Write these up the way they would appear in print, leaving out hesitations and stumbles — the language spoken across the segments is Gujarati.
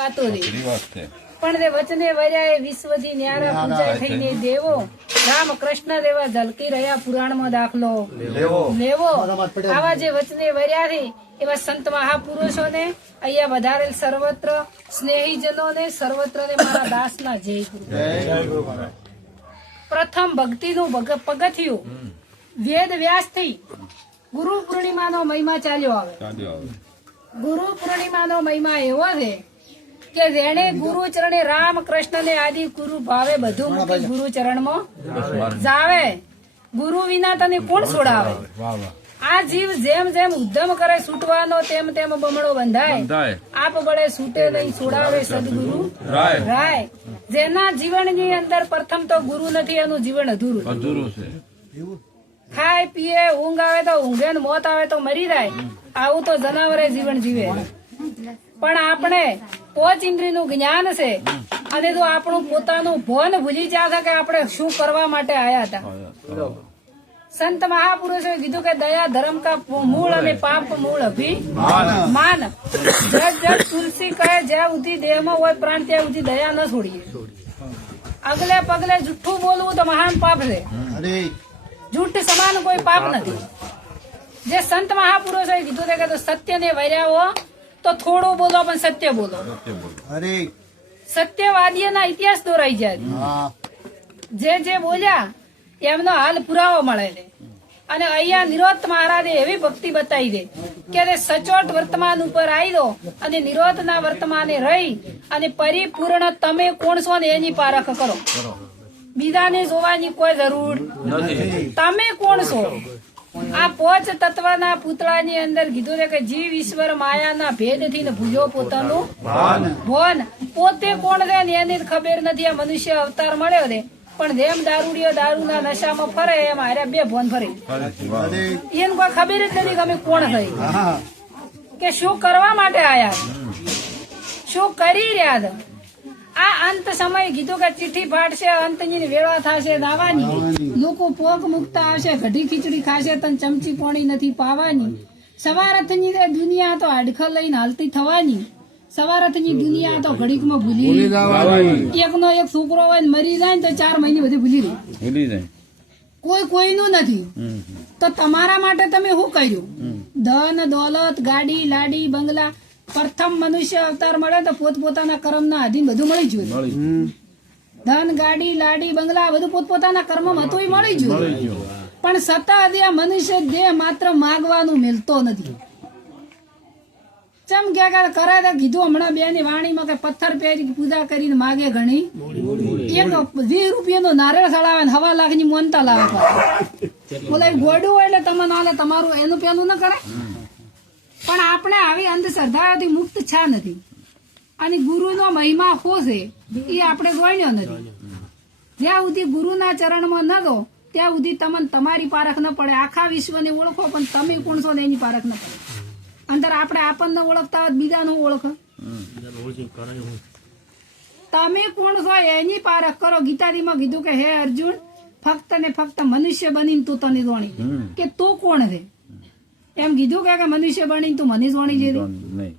વાતો રે પણ તે વચને વર્યા વિશ્વથી ન્યારા પૂજા થઈને દેવો રામ કૃષ્ણ દેવા ઝલકી રહ્યા પુરાણમાં દાખલો લેવો આવા જે વચને વર્યા છે એવા સંત મહાપુરુષોને અહીંયા વધારેલ સર્વત્ર સ્નેહીજનોને સર્વત્ર ને મારા દાસના જય ગુરુ. પ્રથમ ભક્તિનું પગથિયું વેદ વ્યાસ થી ગુરુ પૂર્ણિમાનો મહિમા ચાલ્યો આવે. ગુરુ પૂર્ણિમાનો મહિમા એવો છે કે જેને ગુરુ ચરણે રામ કૃષ્ણ ને આદિ ગુરુ ભાવે બધું મૂકી ગુરુ ચરણમાં જાવે. ગુરુ વિના તને કોણ છોડાવે? આ જીવ જેમ જેમ ઉદ્યમ કરે છૂટવાનો તેમ તેમ બમણો બંધાય. આપ બળે છૂટે નહીં છોડાવે સદગુરુ રાય. જેના જીવનની અંદર પ્રથમ તો ગુરુ નથી એનું જીવન અધૂરું છે. ખાય પીએ ઊંઘ આવે તો ઊંઘે ને મોત આવે તો મરી જાય. આવું તો જનાવરે જીવન જીવે. પણ આપણે પોચ ઇન્દ્રિય નું જ્ઞાન છે અને જો આપણું પોતાનું ભોન ભૂલી જાય કે આપણે શું કરવા માટે આયા હતા. સંત મહાપુરુષોએ કીધું કે દયા ધર્મ કા મૂળ અને પાપ મૂળ અભિમાન. જગ જગ તુલસી કહે જ્યાં સુધી દેહમાં હોય પ્રાણ ત્યાં સુધી દયા ન છોડીએ. અગલે પગલે જુઠ્ઠું બોલવું તો મહાન પાપ છે. જૂઠ સમાન કોઈ પાપ નથી. જે સંત મહાપુરુષોએ કીધું કે સત્ય ને વર્યાવો તો થોડું બોલો પણ સત્ય બોલો. સત્યવાદીઓના ઇતિહાસ દોરાઈ જાય. જે બોલ્યા એમનો હાલ પુરાવો મળે છે. અને અહીંયા નિરોધ મહારાજે એવી ભક્તિ બતાવી દે કે સચોટ વર્તમાન ઉપર આવી દો અને નિરોધ ના વર્તમાને રહી અને પરિપૂર્ણ તમે કોણ છો ને એની પારખ કરો. બીજાને જોવાની કોઈ જરૂર નથી. તમે કોણ છો? આ પોચ તત્વના પૂતળાની અંદર કીધું છે કે જીવ ઈશ્વર માયાના ભેદથી ને ભૂલ્યો પોતાનું ભોન. પોતે કોણ છે ને એની ખબર નથી. આ મનુષ્ય અવતાર મળ્યો છે પણ જેમ દારૂડિયો દારૂના નશામાં ફરે એમ હારે બે ભોન ફરે. એને કોઈ ખબર જ નથી કે અમે કોણ થઈ કે શું કરવા માટે આયા, શું કરી રહ્યા છે. આ અંત સમય કીધું કે ચીઠી ફાટશે, અંતની વેળા થશે દાવાની. લોકો પોક મુકતા આવશે, કઢી ખીચડી ખાશે તને ચમચી પોણી નથી પાવાની. સવારથની દુનિયા તો હાડખર લઈને હાલતી થવાની. સવારથની દુનિયા તો ઘડીકમાં ભૂલી જવાની. એકનો એક છોકરો હોય ને મરી જાય ને તો 4 મહિને બધી ભૂલી જાય. કોઈ કોઈનું નથી. તો તમારા માટે તમે શું કર્યું? ધન દોલત ગાડી લાડી બંગલા. પ્રથમ મનુષ્ય અવતાર મળે તો પોતપોતાના કર્મના આધીન બધું મળી જોઈએ. ધન ગાડી લાડી બંગલા બધું પોતપોતાના કર્મમાં હતું મળી જોઈએ. પણ સતત આ મનુષ્ય દેહ માત્ર માગવાનું મેલતો નથી. ચમ કે કરે તો કીધું હમણાં બેની વાણીમાં કે પથ્થર પહેરી પૂજા કરીને માગે ઘણી. એક 20 રૂપિયાનો નારિયેળ સડાવે ને 1.25 લાખની મોનતા લાવે. બોલા ગોડું હોય એટલે તમે ના લે તમારું એનું પેલું ન કરે. પણ આપણે આવી અંધશ્રદ્ધાઓથી મુક્ત છા નથી. અને ગુરુનો મહિમા શું છે એ આપણે ગણ્યો નથી. જ્યાં સુધી ગુરુના ચરણમાં ન દો ત્યાં સુધી તમને તમારી પારખ ન પડે. આખા વિશ્વને ઓળખો પણ તમે કોણ છો ને એની પારખ ન પડે. અંદર આપણે આપણને ઓળખતા હોય બીજાનું ઓળખો. તમે કોણ છો એની પારખ કરો. ગીતાજીમાં કીધું કે હે અર્જુન ફક્ત ને ફક્ત મનુષ્ય બનીને તું તને જોણી કે તું કોણ છે એમ કીધું કે મનુષ્ય બનીને તું મને જોણી લીધી.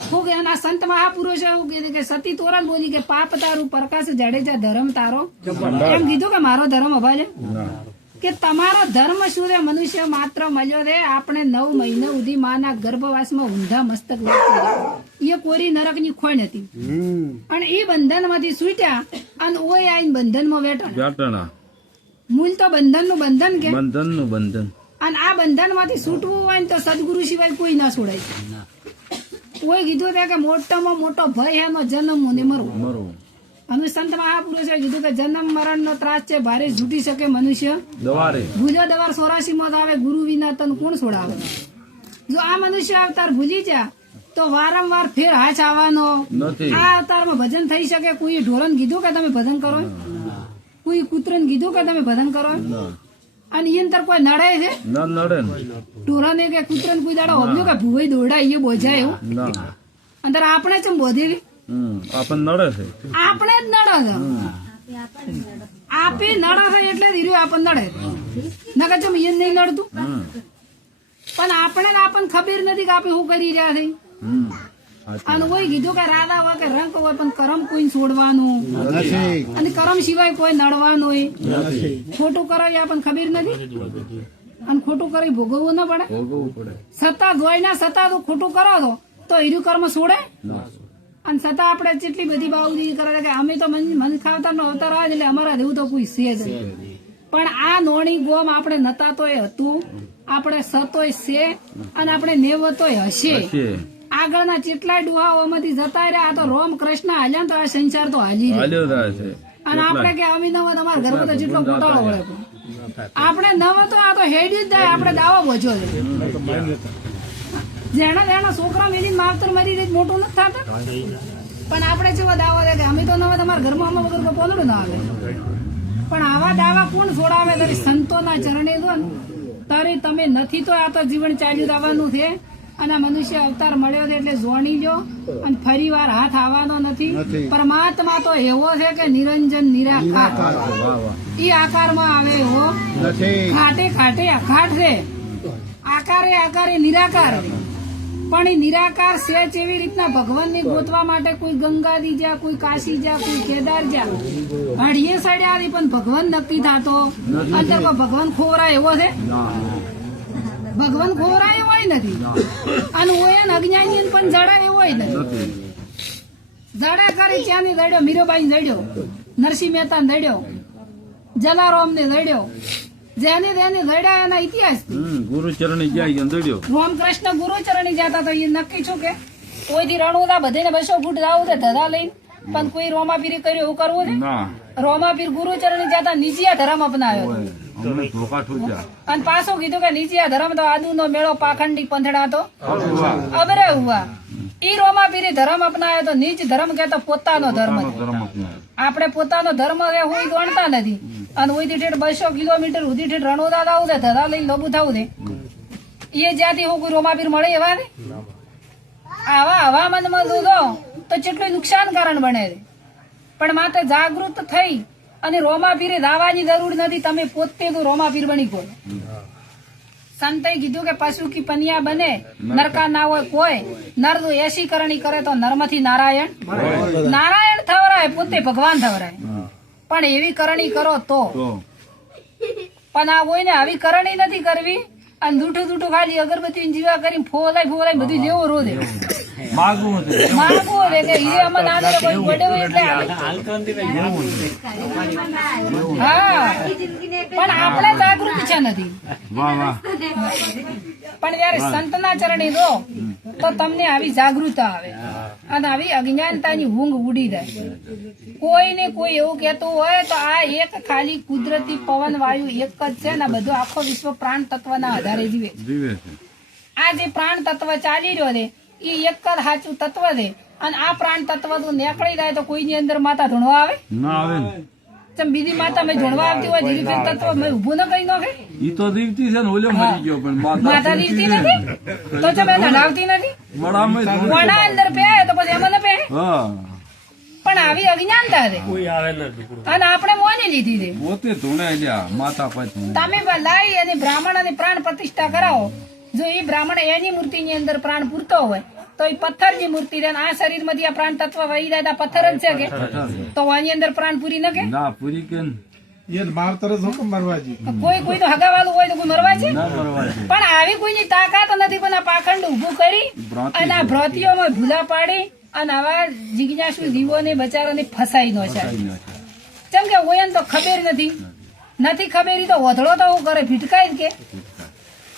શું કે આ સંત મહાપુરુષ એવું કીધું કે સતી તોરણ બોલી કે પાપ તારું પ્રકાશ જાડેજા ધર્મ તારો. એમ કીધું કે મારો ધર્મ અભાજે કે તમારો ધર્મ શું છે? મનુષ્ય માત્ર મળ્યો છે આપણે 9 મહિના સુધી માના ગર્ભવાસમાં ઊંધા મસ્તક એ કોરી નરકની ખોઈ નથી. અને એ બંધન માંથી છૂટ્યા અને ઓય આઈને બંધનમાં બેઠા. મૂળ તો બંધન નું બંધન કે બંધન. અને આ બંધન માંથી છૂટવું હોય ને તો સદગુરુ સિવાય કોઈ ના છોડાય. કોઈ કીધું કે મોટામાં મોટો ભય એનો જન્મ ને મરવું. અને સંત મહાપુરુષે કીધું કે જન્મ મરણ નો ત્રાસ છે ભારે છૂટી શકે મનુષ્ય ભૂલ્યો દવાર 84 માં આવે. ગુરુ વિના તન કોણ છોડાવે? જો આ મનુષ્ય અવતાર ભૂલી જા તો વારંવાર ફેર હાથ આવવાનો. આ અવતારમાં ભજન થઈ શકે. કોઈ ઢોરન કીધું કે તમે ભજન કરો, કોઈ કૂતરન કીધું કે તમે ભજન કરો. અને એ અંદર કોઈ નડે છે? ઢોરને કે કૂતરન કોઈ દાડો હોબ્યો કે ભૂવાઈ દોડા એ બોજાય એવું અંદર આપણે ચમ બોધેવી આપણે જ નડે છે. આપે નડે છે એટલે ધીરે આપણને નડે. નકર ચમ એ નહીં નડતું. પણ આપણને ખબર નથી કે આપણે શું કરી રહ્યા છે. અને કોઈ કીધું કે રાધા હોય કે રંગ હોય પણ કરમ કોઈ છોડવાનું અને કરમ સિવાય કોઈ નડવાનું ખોટું કરો એ આપણને ખબર નથી અને ખોટું કરી ભોગવવું ના પડે સત્તા જોઈ ના સત્તા તો ખોટું કરો તો હીરું કર્મ છોડે અને છતાં આપણે જેટલી બધી બાઉજી કરે કે અમે તો મન ખાવતા નો અવતાર આવે એટલે અમારા જેવું તો કોઈ છે જ પણ આ નોણી ગોમ આપણે નતા તોય હતું આપણે સતોય છે અને આપણે નેવતોય હશે આગળના કેટલાય ડુહાઓમાંથી જતા રહ્યા તો રોમ કૃષ્ણ હાલ્યા તો આ સંસાર તો હાલી રહ્યો અને આપણે કે અમે નવ તમારા ઘરમાં તો જેટલો ગોટાળો વળે આપણે નવ તો આ તો હેડી જ જાય આપણે દાવો બોજો છે જેના છોકરા મેલી માવતર મરી રહી મોટું નથી થતા પણ આપણે જેવો દાવો દે કે અમે તો નવા તમારા ઘરમાં અમે વગર પોદડું ના આવે પણ આવા દાવા કોણ છોડાવે તારી સંતોના ચરણે દો ને તારી તમે નથી તો આ તો જીવન ચાલ્યું આવવાનું છે અને મનુષ્ય અવતાર મળ્યો છે એટલે જોણી લો અને ફરી વાર હાથ આવવાનો નથી પરમાત્મા તો એવો છે કે નિરંજન નિરાકાર ઈ આકારમાં આવે એવો ખાટે ખાટે અખાટ છે આકારે આકારે નિરાકાર પણ એ નિરાકાર છે એવી રીતના ભગવાનને ગોતવા માટે કોઈ ગંગાજી જા કોઈ કાશી જા કોઈ કેદાર જા હળીએ સડ્યા પણ ભગવાન નક્કી થતો અને ભગવાન ખોવરા એવો છે ભગવાન ખોવરા એવો નથી અને ઓયન અજ્ઞાની પણ જડા એવો નથી જડા કરી ત્યાંની લડ્યો મીરાબાઈ લડ્યો નરસિંહ મહેતા લડ્યો જલારામ ને લડ્યો જેને તેને લડ્યા એના ઇતિહાસ ગુરુચરણી જાય લડ્યો રામકૃષ્ણ ગુરુચરણી જતા તો એ નક્કી છું કે કોઈથી રણુદા બધીને 200 ફૂટ જાવું છે ધરા લઈને પણ કોઈ રોમાપીરી કર્યું એવું કરવું છે રોમાપીર ગુરુચરણી જતા નીચિયા ધર્મ અપનાવ્યો અને પાછું કીધું કે નીચિયા ધર્મ તો આદુ નો મેળો પાખંડી પંથડા તો અબરે હુઆ ઈ રોમાપીરી ધર્મ અપનાવ્યો તો નીચ ધર્મ કે તો પોતાનો ધર્મ આપણે પોતાનો ધર્મ હું ગણતા નથી અને ઓઈથી ઠેઠ 200 કિલોમીટર સુધી ઠેઠ રણોદા આવું છે ધરા લઈને લોબુ થવું છે એ જ્યાંથી હું કોઈ રોમાપીર મળે એવા ને આવા હવામાનમાં દૂધો તો કેટલું નુકસાન કારણ બને છે પણ માત્ર જાગૃત થઈ અને રોમાપીરે દાવાની જરૂર નથી તમે પોતે તો રોમાપીર બની ગયો સંતે કીધું કે પશુ કી પનિયા બને નરકા ના હોય કોઈ નર તો એસી કરણી કરે તો નરમાંથી નારાયણ નારાયણ થવરાય પોતે ભગવાન થવરાય પણ એવી કરણી કરો તો પણ આ કોઈને આવી કરણી નથી કરવી અને દૂઠું દૂઠું ખાલી અગરબત્તી જીવા કરી ફોલાય બધું લેવો રોજે માગવું રે કે ઈ અમને ના દે કોઈ ગોડે એટલે હા પણ આપણે જાગૃત છે નથી પણ જયારે સંતના ચરણે દો તો તમને આવી જાગૃતતા આવે અને આવી અજ્ઞાનતાની ઊંઘ ઉડી જાય કોઈને કોઈ એવું કહેતું હોય તો આ એક ખાલી કુદરતી પવન વાયુ એક જ છે ને બધું આખો વિશ્વ પ્રાણ તત્વના આધારે જીવે આ જે પ્રાણ તત્વ ચાલી રહ્યો છે એ એક જ સાચું તત્વ છે અને આ પ્રાણ તત્વ તો નીકળી જાય તો કોઈની અંદર માતા ધૂણવા આવે ના આવે ચમ બીજી માતા મેં ધૂણવા આવતી હોય ધીરે ફેર તત્વ મેં ઉભું ન કરી નાખે ઈ તો દીવતી છે ને ઓલો મરી ગયો પણ માતા દીવતી નથી તો ચમ એને લાવતી નથી વણા અંદર પે તો પછી એમાં ન પે પણ આવી અજ્ઞાનતા છે અને આપણે મોની લીધી છે પોતે ધૂણે માતા પછી તમે લાવી અને બ્રાહ્મણ અને પ્રાણ પ્રતિષ્ઠા કરાવો જો એ બ્રાહ્મણ એની મૂર્તિ ની અંદર પ્રાણ પૂરતો હોય તો એ પથ્થર ની મૂર્તિ આ શરીર માંથી આ પ્રાણ તત્વ વહી જાય પથ્થર જ છે કે તો આની અંદર પ્રાણ પૂરી ન કે ના પૂરી કે કોઈ તો હગાવાળું હોય તો કોઈ મરવા છે પણ આવી કોઈની તાકાત નથી પણ આ પાખંડ ઉભું કરી અને આ ભ્રતિઓમાં ભૂલા પાડી અને આવા જિજ્ઞાસુ જીવોને બચારાને ફસાઈ નો છે કેમ કે ઓયન તો ખબર નથી ખબર તો વધડો તો હું કરે ભીટકાય કે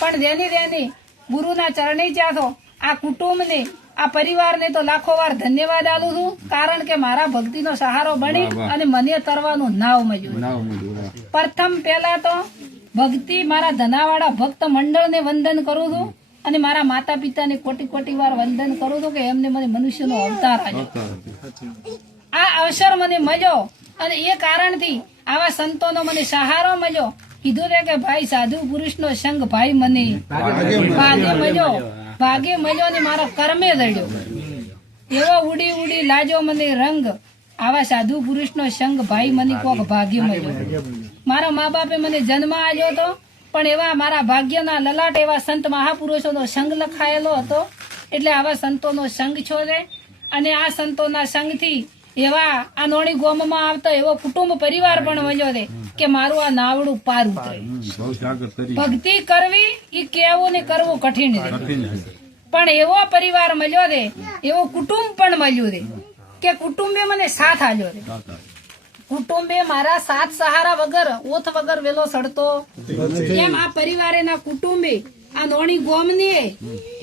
પણ જેની ગુરુના ચરણે જાતો આ કુટુંબને આ પરિવારને તો લાખો વાર ધન્યવાદ આલું છું કારણ કે મારા ભક્તિનો સહારો બની અને મને તરવાનું નાવ મળ્યું પ્રથમ પહેલા તો ભક્તિ મારા ધનાવાળા ભક્ત મંડળને વંદન કરું છું અને મારા માતા પિતાને કોટી વાર વંદન કરું છું કે એમને મને મનુષ્યનો અવતાર આપ્યો આ અવસર મને મળ્યો અને એ કારણથી આવા સંતોનો મને સહારો મળ્યો કીધું છે કે ભાઈ સાધુ પુરુષનો સંગ ભાઈ મને ભાગે મળ્યો ને મારા કર્મે દડ્યો એવો ઉડી લાજો મને રંગ આવા સાધુ પુરુષનો સંગ ભાઈ મને કોક ભાગ્ય મળ્યો મારા મા બાપે મને જન્મ આપ્યો હતો પણ એવા મારા ભાગ્યના લલાટ એવા સંત મહાપુરુષોનો સંગ લખાયેલો હતો એટલે આવા સંતોનો સંગ છો છે અને આ સંતોના સંગથી એવા આ નોણી ગોમમાં આવતો એવો કુટુંબ પરિવાર પણ મળ્યો છે કે મારું આ નાવડું પાર ઉતરે. બહુ સાગર કરી ભક્તિ કરવી એ કેવું ને કરવું કઠિન છે, કઠિન છે. પણ એવો પરિવાર મળ્યો છે, એવો કુટુંબ પણ મળ્યું છે કે કુટુંબે મને સાથ આલ્યો છે. સાચા. કુટુંબે મારા સાથ સહારા વગર ઓથ વગર વેલો સડતો એમ આ પરિવારેના કુટુંબે આ નોણી ગોમને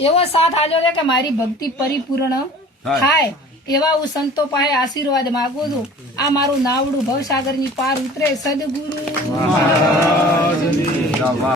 એવો સાથ આલ્યો છે કે મારી ભક્તિ પરિપૂર્ણ થાય. એવા હું સંતો પાસે આશીર્વાદ માંગુ છું. આ મારું નાવડું ભવસાગરની પાર ઉતરે સદગુરુ.